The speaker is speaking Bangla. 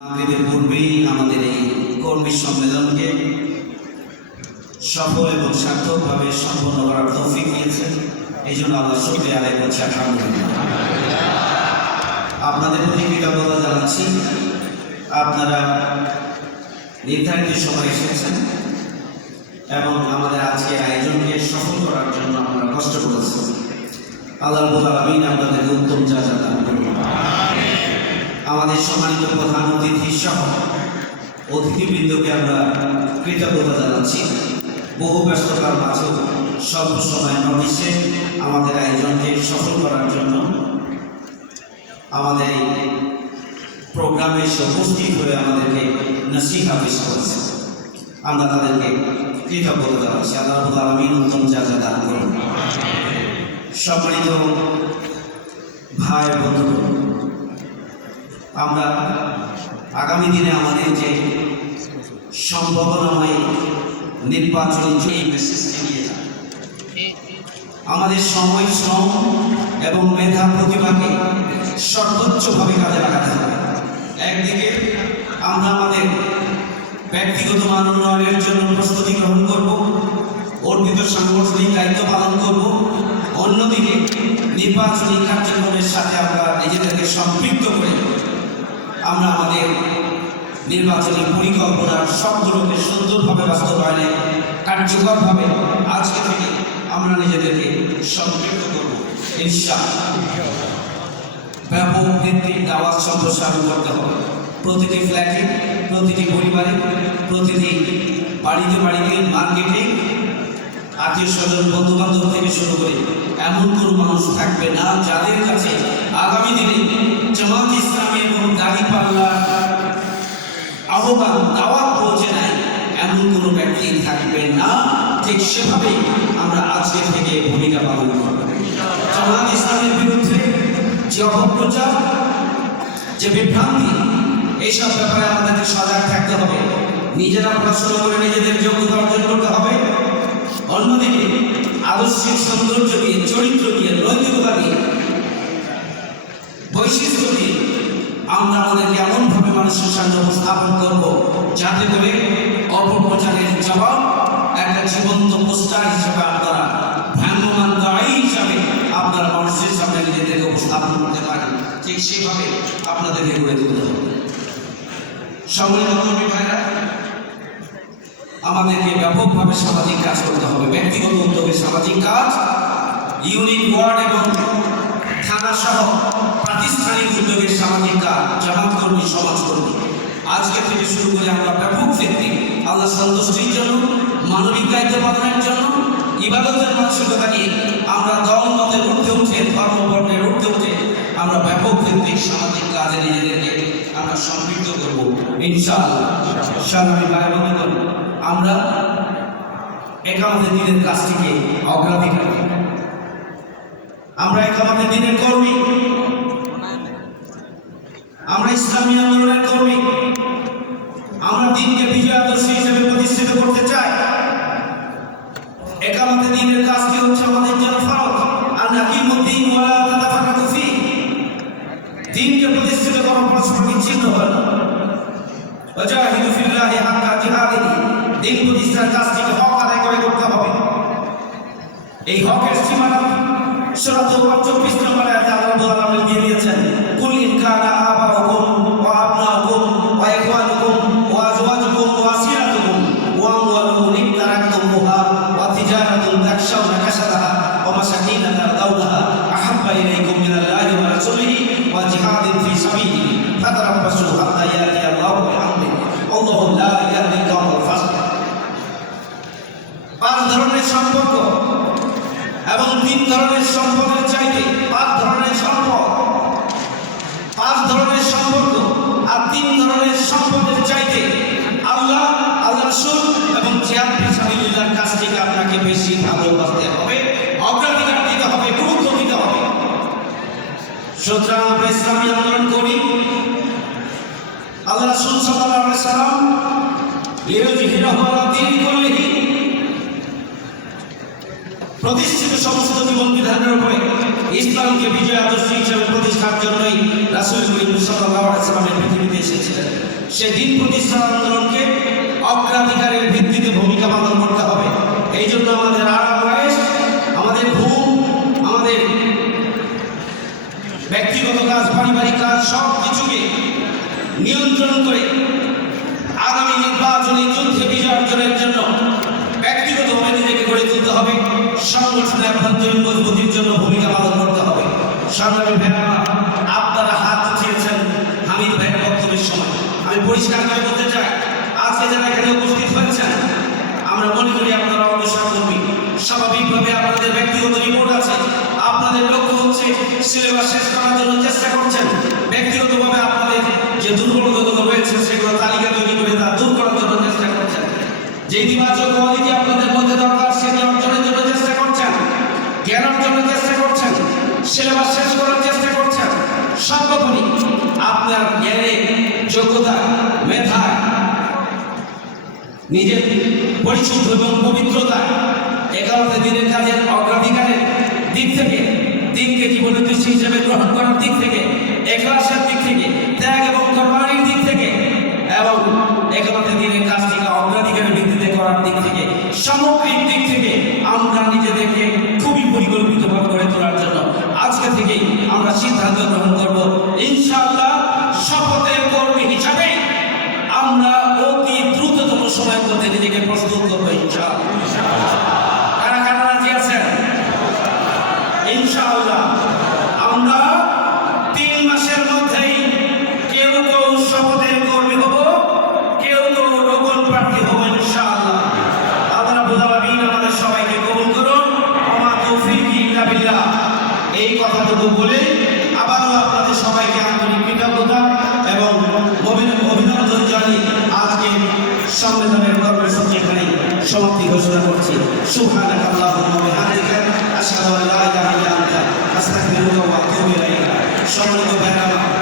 মাগরিবের পূর্বেই আমাদের এই কর্মী সম্মেলনকে সফল এবং সার্থকভাবে সম্পন্ন করার তৌফিক দিয়েছেন। এই জন্য আল্লাহ শুকরিয়া আদায় করছি। আলহামদুলিল্লাহ। আপনাদের প্রতি কৃতজ্ঞতা জানাচ্ছি। আপনারা নির্ধারিত সময় এসেছেন এবং আমাদের আজকে আয়োজনকে সফল করার জন্য আমরা কষ্ট করেছি। আল্লাহ রাব্বুল আলামিন আপনাদেরকে উত্তম জাযা দান করুন। আমাদের সম্মানিত প্রধান অতিথি সহ অতিথিবৃন্দকে আমরা কৃতজ্ঞতা জানাচ্ছি। বহু ব্যস্ততার মাঝেও স্বল্প সময় নোটিশে আমাদের আয়োজনকে সফল করার জন্য আমাদের এই প্রোগ্রামে এসে উপস্থিত হয়ে আমাদেরকে নসিহা পেশ করেছে। আমরা তাদেরকে কৃতজ্ঞতা জানাচ্ছি। আল্লাহ রাব্বুল আলামিন উত্তম জাযা দান করুন। সম্মানিত ভাই বন্ধু, আমরা আগামী দিনে আমাদের যে সম্ভাবনাময় নির্বাচনী এই মেসেজকে নিয়ে আমাদের সময়, শ্রম এবং মেধা প্রতিভাকে সর্বোচ্চভাবে কাজে লাগাতে হবে। একদিকে আমরা আমাদের ব্যক্তিগত মান উন্নয়নের জন্য প্রস্তুতি গ্রহণ করব, অর্পিত সাংগঠনিক দায়িত্ব পালন করব। অন্যদিকে নির্বাচনী কার্যক্রমের সাথে আমরা নিজেদেরকে সম্পৃক্ত করে আমরা আমাদের নির্বাচনী পরিকল্পনার সবগুলোকে সুন্দরভাবে বাস্তবায়নে কার্যকরভাবে আজকে থেকে আমরা নিজেদেরকে সম্পৃক্ত করব ইনশাআল্লাহ। ব্যাপক ভিত্তিক দাওয়াত সম্প্রসারণ করতে হবে। প্রতিটি ফ্ল্যাটে, প্রতিটি পরিবারে, প্রতিটি বাড়িতে বাড়িতে, মার্কেটে, আত্মীয় স্বজন, বন্ধু বান্ধব থেকে শুরু করে এমন কোনো মানুষ থাকবে না যাদের কাছে আগামী দিনে জামাত ইসলামী এবং দাঁড়িপাল্লার আহ্বান দাওয়াত পৌঁছে নাই, এমন কোনো ব্যক্তি থাকবে না। ঠিক সেভাবেই আমরা আজকে থেকে ভূমিকা পালন করব। জামাত ইসলামের বিরুদ্ধে যে অপপ্রচার, যে বিভ্রান্তি, এইসব ব্যাপারে আমাদেরকে সজাগ থাকতে হবে। নিজেরা পড়াশোনা করে নিজেদের যোগ্যতা অর্জন করতে হবে। অন্যদিকে আদর্শিক সৌন্দর্য দিয়ে, চরিত্র দিয়ে, নৈতিকতা দিয়ে, বৈশিষ্ট্য দিয়ে আমরা আমাদেরকে এমনভাবে মানুষের সামনে উপস্থাপন করব যাতে করে অপপ্রচারের জবাব একটা জীবন্ত পোস্টার হিসেবে আপনারা, ভ্রাম্যমান দায়ী হিসাবে আপনারা মানুষের সামনে নিজেদেরকে উপস্থাপন করতে পারেন। ঠিক সেভাবে আপনাদেরকে গড়ে তুলতে হবে। সম্মানিত কর্মী ভাইরা, আমাদেরকে ব্যাপকভাবে সামাজিক কাজ করতে হবে। ব্যক্তিগত উদ্যোগে সামাজিক কাজ, ইউনিট, ওয়ার্ড এবং থানা সহ প্রাতিষ্ঠানিক উদ্যোগের সামাজিক কাজ, জামাত কর্মী, সমাজকর্মী আজকে থেকে শুরু করে আমরা ব্যাপক ভিত্তিক আল্লাহ সন্তুষ্টির জন্য, মানবিক দায়িত্ব পালনের জন্য, ইবাদতের মানসিকতা নিয়ে আমরা দল মতের ঊর্ধ্বে উঠে, ধর্ম বর্ণের ঊর্ধ্বে উঠে আমরা ব্যাপক ভিত্তিক সামাজিক কাজে নিজেদেরকে আমরা সম্পৃক্ত করবো ইনশাআল্লাহ। সংগ্রামী ভাই বন্ধুগণ, আমরা একামতের দিনের কাজটিকে অগ্রাধিকার দিই। আমরা একামতের দিনের কর্মী, আমরা ইসলামী আন্দোলনের কর্মী। আমরা দিনকে বিজয় আদর্শ হিসেবে প্রতিষ্ঠিত করতে চাই। একামতের দিনের কাজটি হচ্ছে আমাদের জন্য ফরজ। আন আকিমুদ্দিন ওয়া লা তাতাফাররাকু ফীহি। দিনকে প্রতিষ্ঠিত করা পরস্পর বিচ্ছিন্ন হয় না। ওয়াজাহিদু ফিল্লাহি হাক্কা জিহাদিহি। দিন প্রতিষ্ঠার কাজটিকে হক আদায় করে করতে হবে। এই হকের সীমানা সূরা তাওবা 24 নম্বর আয়াতে আল্লাহ রাব্বুল আলামিন দিয়ে দিয়েছেন, কুল ইন কানা আবাউকুম ওয়া আবনাউকুম ওয়া ইখওয়ানুকুম ওয়া আজওয়াজুকুম ওয়া আসিরাতুকুম ওয়া আমওয়ালুন ইকতারাতুমুহা ওয়া তিজারাতুন তাখশাউনা কাসাদাহা ওয়া মাসাকিনা তারদাউনাহা আহাব্বা ইলাইকুম মিনাল্লাহি ওয়া রাসূলিহি ওয়া জিহাদিন ফি সাবিলিহি ফাতারাব্বাসু হাত্তা ইয়াতি আল্লাহু বিআমরিহি আল্লাহু লা ইয়াহদিল কওমাল ফাসিকিন। 5 ধরনের সম্পর্ক এবং 3 ধরনের সম্পর্কের চাইতে 5 ধরনের সম্পর্ক, 5 ধরনের সম্পর্ক আর 3 ধরনের সম্পর্কের চাইতে আল্লাহ, আল্লাহ রাসূল এবং জিহাদ ফি সাবিলিল্লাহর কাজটিকে আপনাকে বেশি ভালোবাসতে হবে, অগ্রাধিকার দিতে হবে, গুরুত্ব দিতে হবে। সুতরাং আমরা ইসলামী আন্দোলন করি। আল্লাহ রাসূল সাল্লাল্লাহু আলাইহি ওয়াসাল্লাম লিইউযহিরাহু আলা দীনি কুল্লিহি, প্রতিষ্ঠিত সমস্ত জীবন বিধানের উপরে ইসলামকে বিজয় আদর্শ হিসেবে প্রতিষ্ঠার জন্যই রাসূল করিম সাল্লাল্লাহু আলাইহি ওয়াসাল্লাম পৃথিবীতে এসেছিলেন। সে দিন প্রতিষ্ঠা আন্দোলনকে অগ্রাধিকারের ভিত্তিতে ভূমিকা পালন করতে হবে। এই জন্য আমাদের আরাম আয়েশ, আমাদের ঘুম, আমাদের ব্যক্তিগত কাজ, পারিবারিক কাজ সব কিছুকে নিয়ন্ত্রণ করে আগামী নির্বাচনী যুদ্ধে বিজয় অর্জনের জন্য ব্যক্তিগতভাবে নিজেকে গড়ে তুলতে হবে, সংগঠনের আভ্যন্তরীণ মজবুতির জন্য ভূমিকা পালন করতে হবে। সংগ্রামী ভাইরা, আপনারা হাত উঠিয়েছেন হামিদ ভাইয়ের বক্তব্যের সময়। আমি পরিষ্কার করে বলতে চাই, আজকে যারা এখানে উপস্থিত হয়েছেন, আমরা মনে করি আপনারা অগ্রসর কর্মী। স্বাভাবিকভাবে আপনাদের ব্যক্তিগত রিপোর্ট আছে, আপনাদের লক্ষ্য হচ্ছে সিলেবাস শেষ করার জন্য চেষ্টা করছেন। ব্যক্তিগতভাবে আপনাদের যে দুর্বলতাগুলো রয়েছে সেগুলো তালিকা তৈরি করে তা দূর করার জন্য চেষ্টা করছেন। যে ইতিবাচক কোয়ালিটি আপনাদের মধ্যে দরকার সেটি অর্জনের জন্য চেষ্টা করছেন, জ্ঞান অর্জনের চেষ্টা করছেন, সিলেবাস শেষ করার চেষ্টা করছেন। সর্বোপরি আপনার জ্ঞানে, যোগ্যতা, মেধা, নিজের পরিশুদ্ধ এবং পবিত্রতা, একালতে দিনের কাজের অগ্রাধিকারের দিক থেকে, দিনকে জীবনের দৃষ্টি হিসেবে গ্রহণ করার দিক থেকে, এখলাসের দিক থেকে, ত্যাগ এবং কোরবানির দিক থেকে এবং একালতে দিনের কাজটিকে অগ্রাধিকারের ভিত্তিতে করার দিক থেকে, সামগ্রিক দিক থেকে আমরা নিজেদেরকে খুবই পরিকল্পিতভাবে গড়ে তোলার জন্য আজকে থেকেই আমরা সিদ্ধান্ত গ্রহণ করব। ইনশাআল্লাহ শপথের কর্মী হিসাবে আমরা অতি দ্রুততম সময়ের মধ্যে নিজেকে প্রস্তুত করবো। ইনশাআল্লাহ কারা কারা রাজি আছেন? ইনশাআল্লাহ আমরা 3 মাসের মধ্যেই কেউ কেউ শপথের কর্মী হব, কেউ কেউ রোপণ প্রার্থী হব। ইনশাআল্লাহ আল্লাহ রাব্বুল আলামিন আমাদের সবাইকে কবুল করুন। ওমা তৌফিকি ইল্লা বিল্লাহ। এই কথাটুকু বলে আবারও আপনাদের সবাইকে আন্তরিক কৃতজ্ঞতা এবং অভিনন্দন জানিয়ে আজকে সম্মেলনের কর্মসূচি এখানে সমাপ্তি ঘোষণা করছি। সুবহানাকাল্লাহুম্মা